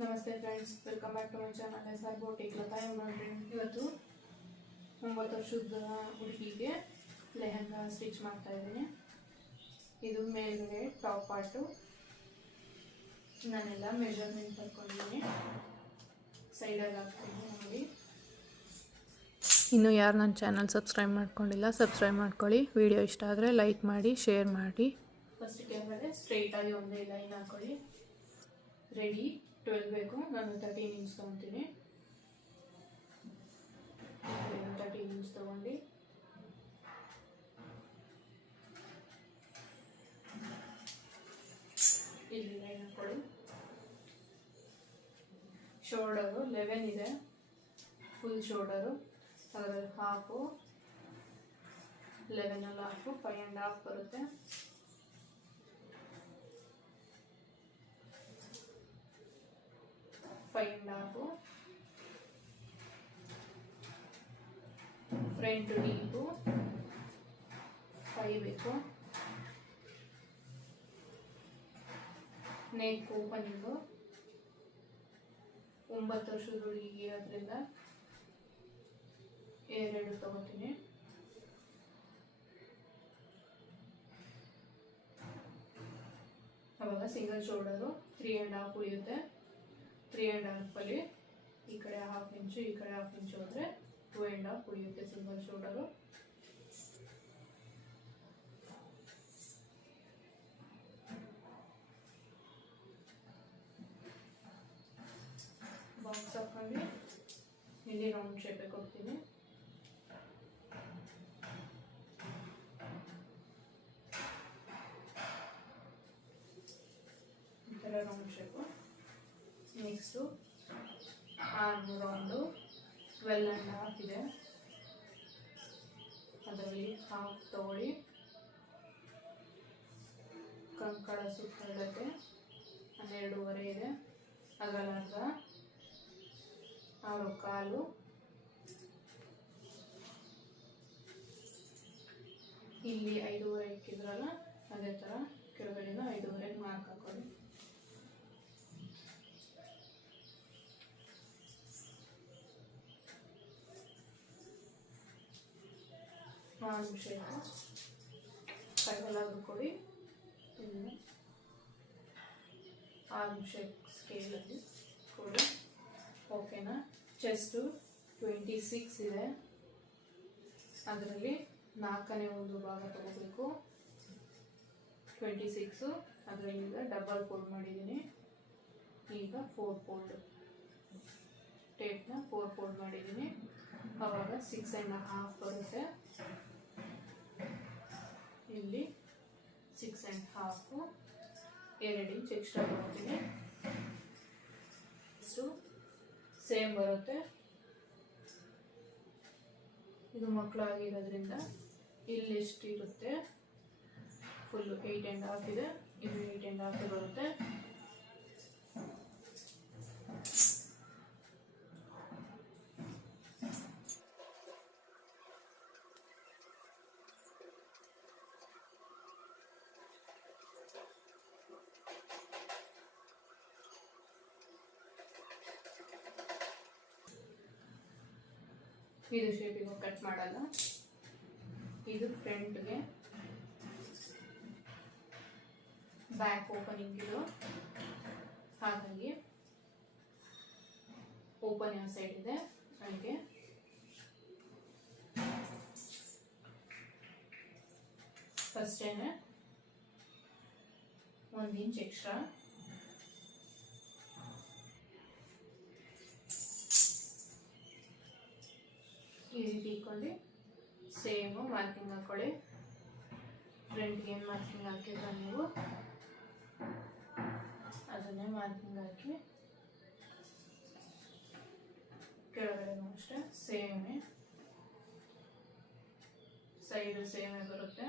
ನಮಸ್ತೆ friends, welcome back to my channel SR boutique Latha embroidery. ಇವತ್ತು 9 ವರ್ಷದ ಹುಡುಗಿಗೆ ಲೆಹಂಗಾ ಸ್ಟಿಚ್ ಮಾಡ್ತಾ ಇದ್ದೀನಿ. ಇದು ಮೇಲ್ಗಡೆ ಟಾಪ್ ಪಾರ್ಟು ನಾನೆಲ್ಲ ಮೆಜರ್ಮೆಂಟ್ ಬರ್ಕೊಂಡಿದ್ದೀನಿ. ಸೈಡಲ್ಲಿ ಹಾಕ್ತೀನಿ ನೋಡಿ. ಇನ್ನು ಯಾರು ನನ್ನ ಚಾನಲ್ ಸಬ್ಸ್ಕ್ರೈಬ್ ಮಾಡ್ಕೊಂಡಿಲ್ಲ ಸಬ್ಸ್ಕ್ರೈಬ್ ಮಾಡ್ಕೊಳ್ಳಿ. ವಿಡಿಯೋ ಇಷ್ಟ ಆದರೆ ಲೈಕ್ ಮಾಡಿ, ಶೇರ್ ಮಾಡಿ. ಫಸ್ಟ್ ಕೆಳಗಡೆ ಸ್ಟ್ರೈಟಾಗಿ ಒಂದೇ ಲೈನ್ ಹಾಕೊಳ್ಳಿ. ರೆಡಿ 12 ಬೇಕು. ನಾನು 13 ಇಂಚ್ ತೊಗೊತೀನಿ. 13 ಇಂಚ್ ತೊಗೊಂಡು ಇಲ್ಲಿ ಲೈನ್ ಹಾಕೊಳ್ಳಿ. ಶೋಲ್ಡರು 11 ಇದೆ, ಫುಲ್ ಶೋಲ್ಡರು. ಅದರಲ್ಲಿ ಹಾಫು 11 ಹಾಫು 5.5 ಬರುತ್ತೆ. ಫ್ರಂಟ್ ಡೀಪು 5 ಬೇಕು. ನೆಕ್ ಓಪನಿಂಗು 9 ವರ್ಷದ ಹುಡುಗಿಗೆ ಇರೋದ್ರಿಂದ 2 ತಗೋತೀನಿ. ಅವಾಗ ಸಿಂಗಲ್ ಶೋಲ್ಡರು 3.5 ಉಳಿಯುತ್ತೆ. 3.5 ಅಲ್ಲಿ ಈ ಕಡೆ 1/2 ಇಂಚು ಈ ಕಡೆ 1/2 ಇಂಚು ಹೋದರೆ 2.5 ಉಳಿಯುತ್ತೆ ಸಿಂಗಲ್ ಶೋಲ್ಡರು. ಬಾಕ್ಸ್ ಹಾಕೊಂಡು ಇಲ್ಲಿ ರೌಂಡ್ ಶೇಪಿಗೆ ಹೋಗ್ತೀನಿ. ಈ ಥರ round shape. Next arm round 12.5 ಇದೆ. ಅದರಲ್ಲಿ ಹಾಫ್ ತಗೊಳ್ಳಿ. ಕಂಕಳ ಸುತ್ತಳತೆ 12.5 ಇದೆ. ಅದರಲ್ಲಿ ಅರ್ಧ 6.25. ಇಲ್ಲಿ 5.5 ಇಕ್ಕಿದ್ರಲ್ಲ ಅದೇ ಥರ ಕೆಳಗಡೆಯಿಂದ 5.5 ಮಾರ್ಕ್ ಹಾಕೊಳ್ಳಿ. ಆರ್ಮ್ ಶೇಪು ಕೈಗಲ್ಲಾದರೂ ಕೊಡಿ. ಇಲ್ಲಿ ಆರ್ಮ್ ಶೇಪ್ ಸ್ಕೇಲಲ್ಲಿ ಕೊಡಿ. ಓಕೆನಾ? ಚೆಸ್ಟು 26 ಇದೆ. ಅದರಲ್ಲಿ 4ನೇ ಒಂದು ಭಾಗ ತಗೋಬೇಕು. 26 ಅದರಲ್ಲಿ ಈಗ ಡಬಲ್ ಫೋಲ್ಡ್ ಮಾಡಿದ್ದೀನಿ. ಈಗ 4 ಫೋಲ್ಡ್ ಟೇಪ್ನ 4 ಫೋಲ್ಡ್ ಮಾಡಿದ್ದೀನಿ. ಆವಾಗ 6.5 ಬರುತ್ತೆ. ಇಲ್ಲಿ 6.5 2 ಇಂಚ್ ಎಕ್ಸ್ಟ್ರಾ ತಗೋತೀನಿ. ಸೇಮ್ ಬರುತ್ತೆ. ಇದು ಮಕ್ಕಳಾಗಿರೋದ್ರಿಂದ ಇಲ್ಲಿ ಎಷ್ಟು ಇರುತ್ತೆ, ಫುಲ್ಲು 8.5 ಇದೆ. ಇದು 8.5 ಬರುತ್ತೆ. ಇದು ಶೇಪಿಗೆ ಕಟ್ ಮಾಡಲ್ಲ. ಇದು ಫ್ರಂಟ್ಗೆ ಬ್ಯಾಕ್ ಓಪನಿಂಗ್ ಇದು, ಹಾಗಾಗಿ ಓಪನ್ ಸೈಡ್ ಇದೆ. ಹಾಗೆ ಫಸ್ಟೇನೆ 1 ಇಂಚ್ ಎಕ್ಸ್ಟ್ರಾ ಈ ರೀತಿ ಇಟ್ಕೊಂಡು ಸೇಮು ಮಾರ್ಕಿಂಗ್ ಹಾಕೊಳ್ಳಿ. ಫ್ರಂಟ್ಗೆ ಏನು ಮಾರ್ಕಿಂಗ್ ಹಾಕಿದ್ರೆ ನೀವು ಅದನ್ನೇ ಮಾರ್ಕಿಂಗ್ ಹಾಕಿ. ಕೆಳಗಡೆನೂ ಅಷ್ಟೇ ಸೇಮೇ, ಸೈಡು ಸೇಮೇ ಬರುತ್ತೆ.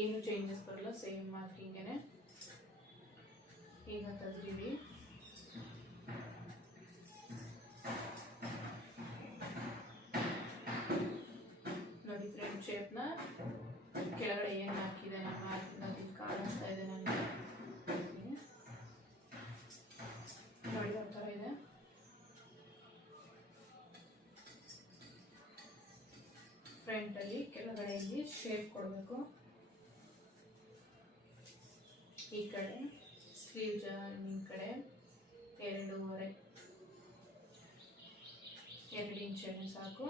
ಏನು ಚೇಂಜಸ್ ಬರಲ್ಲ, ಸೇಮ್ ಮಾರ್ಕಿಂಗೇನೆ. ಈಗ ತೆಗ್ದೀವಿ. ನೋಡಿ ಫ್ರಂಟ್ ಶೇಪ್ನ ಕೆಳಗಡೆ ಏನು ಹಾಕಿದೆ ನಾನು ಮಾರ್ಕಿಂಗ್ ಹಾಕಿ ಕಾಣಿಸ್ತಾ ಇದೆ ನನಗೆ. ಫ್ರಂಟಲ್ಲಿ ಕೆಳಗಡೆಯಲ್ಲಿ ಶೇಪ್ ಕೊಡಬೇಕು. ಈ ಕಡೆ ಸ್ಲೀವ್ ಜಾಯಿನ್ ಕಡೆ 2.5 ಇಂಚ್ ಸಾಕು.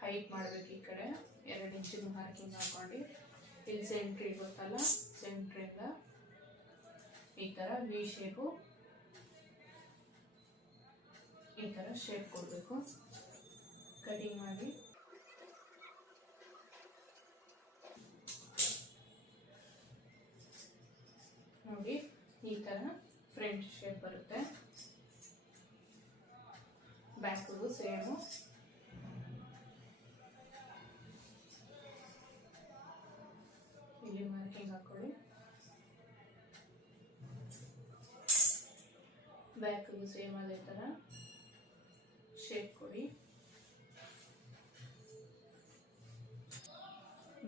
ಹೈಟ್ ಮಾಡಬೇಕು. ಈ ಕಡೆ 2 ಇಂಚಿನ ಮಾರ್ಕಿಂಗ್ ಹಾಕೊಂಡು ಇಲ್ಲಿ ಸೆಂಟ್ರಿ ಗೊತ್ತಲ್ಲ, ಸೆಂಟ್ರಿಂದ ಈ ಥರ ವಿ ಶೇಪು ಈ ಥರ ಶೇಪ್ ಕೊಡಬೇಕು. ಕಟಿಂಗ್ ಮಾಡಿ ನೋಡಿ ಈ ಥರ ಫ್ರಂಟ್ ಶೇಪ್ ಬರುತ್ತೆ. ಬ್ಯಾಕ್ಗೂ ಸೇಮು. ಇಲ್ಲಿ ಮಾರ್ಕಿಂಗ್ ಹಾಕೊಳ್ಳಿ. ಬ್ಯಾಕ್ಗೂ ಸೇಮ್ ಅದೇ ಥರ ಶೇಪ್ ಕೊಡಿ.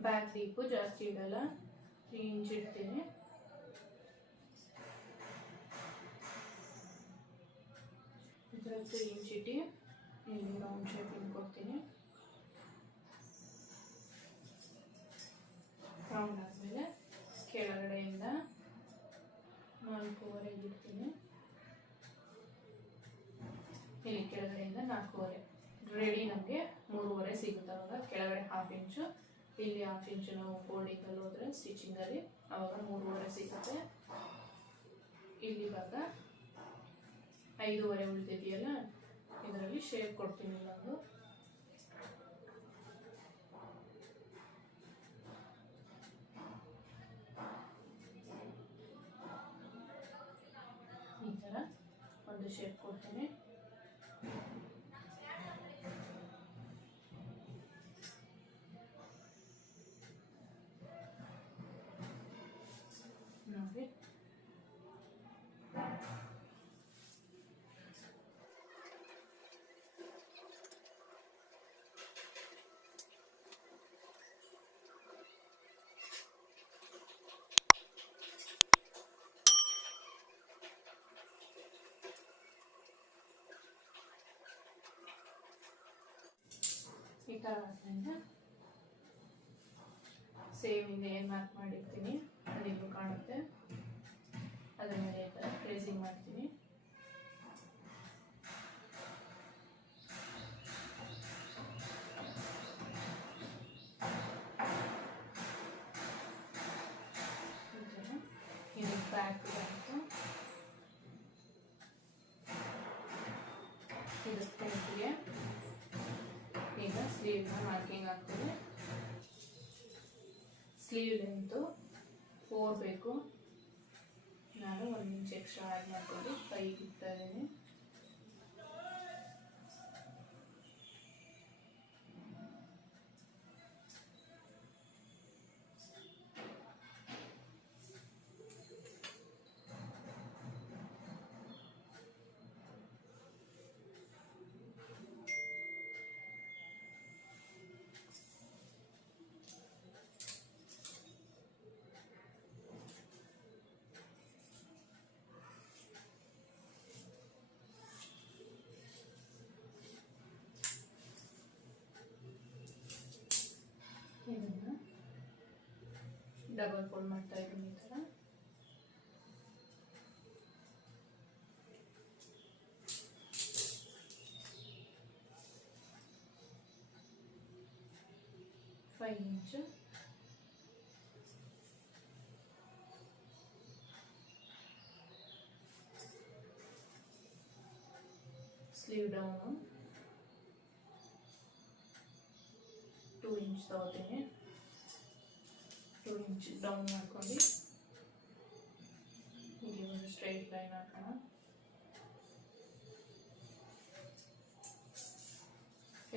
ಬ್ಯಾಕ್ ಡೀಪು ಜಾಸ್ತಿ ಇಡಲ್ಲ, 3 ಇಂಚ್ ಇಡ್ತೀನಿ. ಇದರ 3 ಇಂಚ್ ಇಟ್ಟು ಇಲ್ಲಿ ರೌಂಡ್ ಶೇಪಿಂಗ್ ಕೊಡ್ತೀನಿ. ರೌಂಡ್ ಆದಮೇಲೆ ಕೆಳಗಡೆಯಿಂದ 4.25 ಇಡ್ತೀನಿ. ಇಲ್ಲಿ ಕೆಳಗಡೆಯಿಂದ 4.25 ರೆಡಿ. ನಮಗೆ 3.25 ಸಿಗುತ್ತೆ. ಅವಾಗ ಕೆಳಗಡೆ 1/2 ಇಂಚು, ಇಲ್ಲಿ 1/2 ಇಂಚು ನಾವು ಫೋಲ್ಡಿಂಗಲ್ಲಿ ಹೋದರೆ ಸ್ಟಿಚಿಂಗಲ್ಲಿ ಅವಾಗ 3.25 ಸಿಗುತ್ತೆ. ಇಲ್ಲಿ ಭಾಗ 5.25 ಉಳಿದಿದೆಯಲ್ಲ, ಇದರಲ್ಲಿ ಶೇಪ್ ಕೊಡ್ತೀನಿ ನಾನು. ಈ ಥರ ಒಂದು ಶೇಪ್ ಕೊಡ್ತೀನಿ. ನೋಡಿ ಈ ಥರ ಆದ್ಮೇಲೆ ಸೇಮ್ ಇದೆ ಏನು ಮಾರ್ಕ್ ಮಾಡಿರ್ತೀನಿ ಅದಿಗೂ ಕಾಣುತ್ತೆ. ಅದರ ಮೇಲೆ ಈ ಥರ ಟ್ರೇಸಿಂಗ್ ಮಾಡ್ತೀನಿ. ಇದು ಬ್ಯಾಕ್ ಬಂತು. ಇದು ಫ್ರಂಟ್ಗೆ. ಈಗ ಸ್ಲೀವ್ನ ಮಾರ್ಕಿಂಗ್ ಹಾಕ್ತೀನಿ. ಸ್ಲೀವ್ ಲೆಂತು 4 ಬೇಕು. ನಾನು 1 ಇಂಚ್ ಎಕ್ಸ್ಟ್ರಾ ಆ್ಯಡ್ ಮಾಡ್ಕೊಂಡು 5 ಇಡ್ತಾ ಇದ್ದೀನಿ. ಇದನ್ನು ಡಬಲ್ ಫೋಲ್ಡ್ ಮಾಡ್ತಾ ಇದ್ದೀನಿ. ಈ ಥರ ಫೈವ್ ಇಂಚು ಸ್ಲೀವ್ ಡೌನು 2 ಇಂಚ್ ತಗೋತೀನಿ. 2 ಇಂಚ್ ಡೌನ್ ಮಾಡ್ಕೊಂಡು ಇಲ್ಲಿ ಒಂದು ಸ್ಟ್ರೈಟ್ ಲೈನ್ ಹಾಕೋಣ.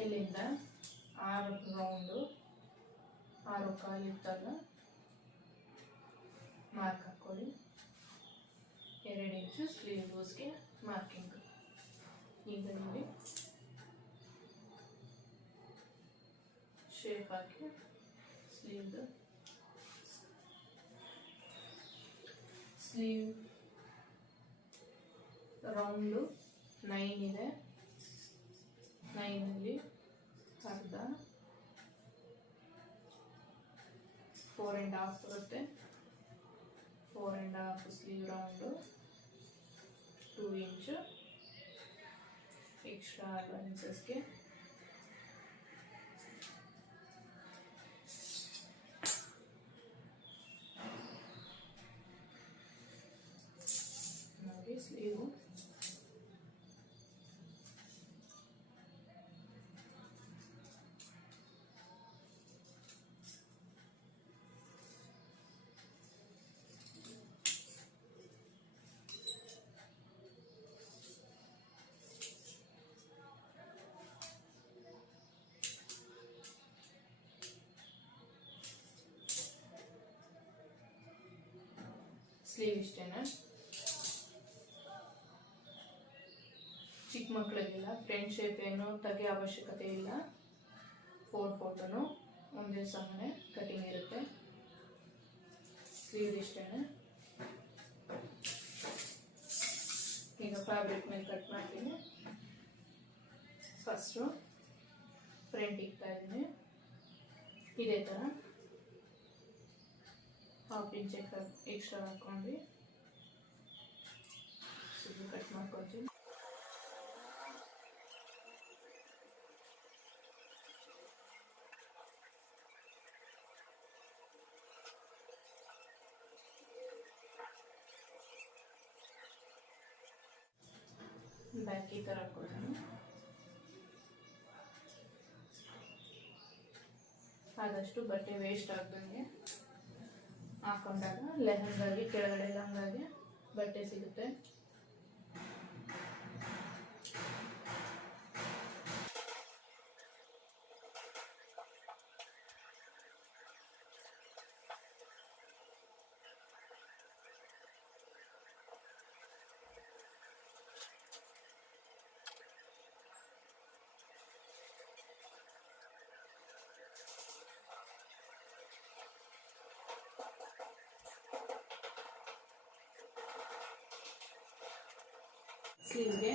ಇಲ್ಲಿಂದ 6 ರೌಂಡು 6 ಕಾಲು ಇರ್ತಲ್ಲ ಮಾರ್ಕ್ ಹಾಕ್ಕೊಳ್ಳಿ. 2 ಇಂಚು ಸ್ಲೀವ್ ಲೂಸ್ಗೆ ಮಾರ್ಕಿಂಗ್. ಈಗ ಇಲ್ಲಿ ಶೇಪ್ ಹಾಕಿ ಸ್ಲೀವ್ದು ಸ್ಲೀವ್ ರೌಂಡು 9 ಇದೆ. 9ಅಲ್ಲಿ ಅರ್ಧ 4.5 ಬರುತ್ತೆ. 4.5 ಸ್ಲೀವ್ ರೌಂಡು, 2 ಇಂಚು ಎಕ್ಸ್ಟ್ರಾ ಅಲವೆನ್ಸಸ್ಗೆ. ನೋಡಿ ಸ್ಲೀವು ಸ್ಲೀವ್ ಇಷ್ಟೇನೆ. ಚಿಕ್ಕ ಮಕ್ಕಳಿಗೆಲ್ಲ ಫ್ರಂಟ್ ಶೇಪ್ ಏನು ತೆಗೆಯೋ ಅವಶ್ಯಕತೆ ಇಲ್ಲ. 4 ಫೋಟೋನು ಒಂದೇ ಸಮನೆ ಕಟಿಂಗ್ ಇರುತ್ತೆ. ಸ್ಲೀವ್ ಇಷ್ಟೇನೆ. ಈಗ ಫ್ಯಾಬ್ರಿಕ್ ಮೇಲೆ ಕಟ್ ಮಾಡ್ತೀನಿ. ಫಸ್ಟು ಫ್ರಂಟ್ ಇಕ್ತಾ ಇದ್ದೀನಿ. ಇದೇ ಥರ 1/2 ಇಂಚ್ ಎಕ್ಸ್ಟ್ರಾ ಹಾಕ್ಕೊಂಡು ಸುದ್ದಿ ಕಟ್ ಮಾಡ್ಕೊಳ್ತೀನಿ. ಬ್ಯಾಕ್ ಈ ಥರ ಹಾಕ್ಕೊಳ್ತೀನಿ. ಆದಷ್ಟು ಬಟ್ಟೆ ವೇಸ್ಟ್ ಆಗ್ದಂಗೆ ಹಾಕೊಂಡಾಗ ಲೆಹಂಗಾಗಿ ಕೆಳಗಡೆ ಲಂಗಾಗಿ ಬಟ್ಟೆ ಸಿಗುತ್ತೆ. ಸ್ಲೀವ್ಗೆ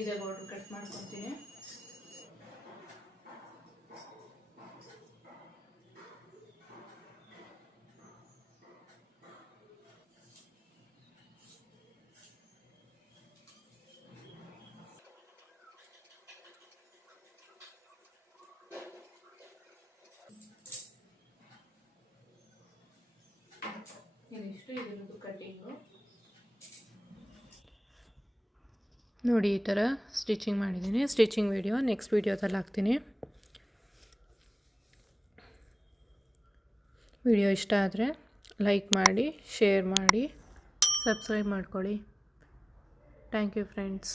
ಇದೇ ಬಾರ್ಡರ್ ಕಟ್ ಮಾಡ್ಕೊತೀನಿ. ಇದಿಷ್ಟು ಇದರದ್ದು ಕಟ್ಟಿಂಗು. ನೋಡಿ ಈ ಥರ ಸ್ಟಿಚಿಂಗ್ ಮಾಡಿದ್ದೀನಿ. ಸ್ಟಿಚಿಂಗ್ ವಿಡಿಯೋ ನೆಕ್ಸ್ಟ್ ವಿಡಿಯೋದಲ್ಲಿ ಹಾಕ್ತೀನಿ. ವಿಡಿಯೋ ಇಷ್ಟ ಆದರೆ ಲೈಕ್ ಮಾಡಿ, ಶೇರ್ ಮಾಡಿ, ಸಬ್ಸ್ಕ್ರೈಬ್ ಮಾಡ್ಕೊಳ್ಳಿ. Thank you friends.